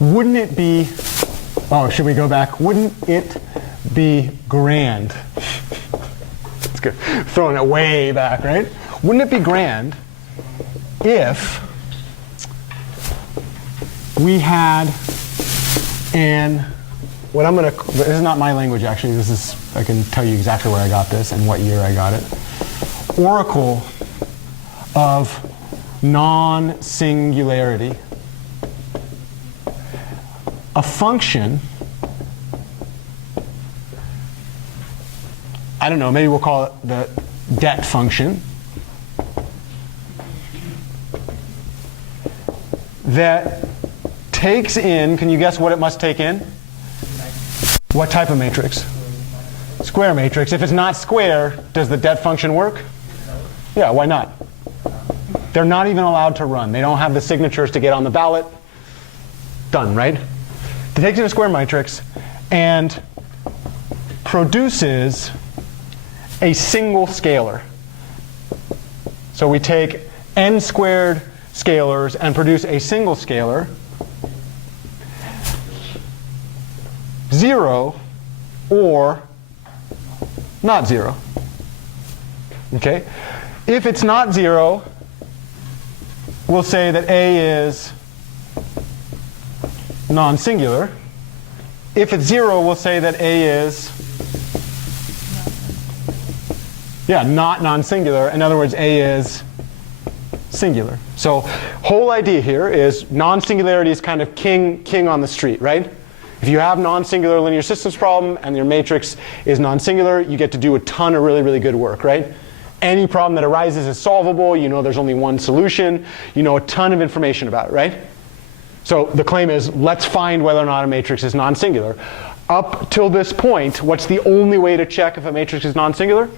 wouldn't it be, oh, should we go back? Wouldn't it be grand? It's good. Throwing it way back, right? Wouldn't it be grand if we had what I'm going to, this is not my language actually, this is, I can tell you exactly where I got this and what year I got it. Oracle of non-singularity. A function, I don't know, maybe we'll call it the det function, that takes in, can you guess what it must take in? What type of matrix? Square matrix. If it's not square, does the det function work? Yeah, why not? They're not even allowed to run. They don't have the signatures to get on the ballot. Done, right? It takes in a square matrix and produces a single scalar. So we take n squared scalars and produce a single scalar. 0 or not 0. Okay? If it's not 0, we'll say that A is non-singular. If it's 0, we'll say that A is not non-singular. In other words, A is singular. So whole idea here is non-singularity is kind of king on the street, right? If you have non-singular linear systems problem and your matrix is non-singular, you get to do a ton of really, really good work, right? Any problem that arises is solvable. You know there's only one solution. You know a ton of information about it, right? So the claim is, let's find whether or not a matrix is non-singular. Up till this point, what's the only way to check if a matrix is non-singular?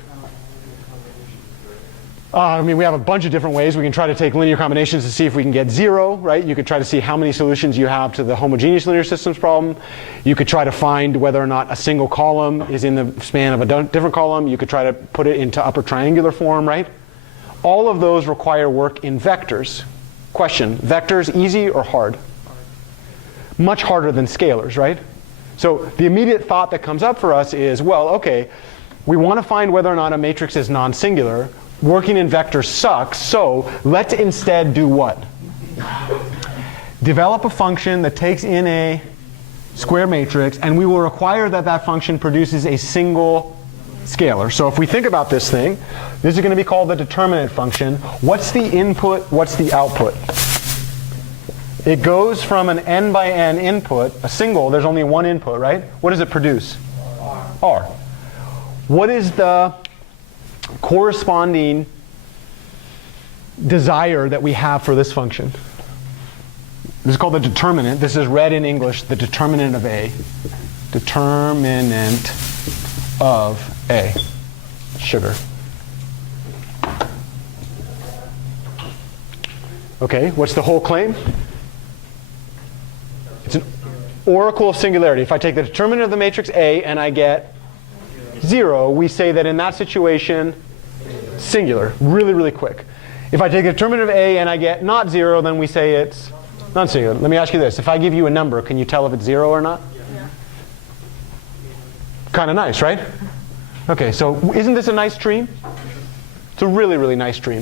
I mean, we have a bunch of different ways. We can try to take linear combinations to see if we can get 0, right? You could try to see how many solutions you have to the homogeneous linear systems problem. You could try to find whether or not a single column is in the span of a different column. You could try to put it into upper triangular form, right? All of those require work in vectors. Question, vectors easy or hard? Much harder than scalars, right? So the immediate thought that comes up for us is, well, okay, we want to find whether or not a matrix is non-singular. Working in vectors sucks, so let's instead do what? Develop a function that takes in a square matrix, and we will require that that function produces a single scalar. So if we think about this thing, this is going to be called the determinant function. What's the input? What's the output? It goes from an n by n input, a single, there's only one input, right? What does it produce? R. What is the corresponding desire that we have for this function? This is called the determinant. This is read in English, the determinant of A. Determinant of A. Sugar. Okay, what's the whole claim? It's an oracle of singularity. If I take the determinant of the matrix A and I get 0, we say that in that situation, singular, really, really quick. If I take the determinant of A and I get not 0, then we say it's non-singular. Let me ask you this. If I give you a number, can you tell if it's 0 or not? Yeah. Kind of nice, right? Okay, so isn't this a nice dream? It's a really, really nice dream.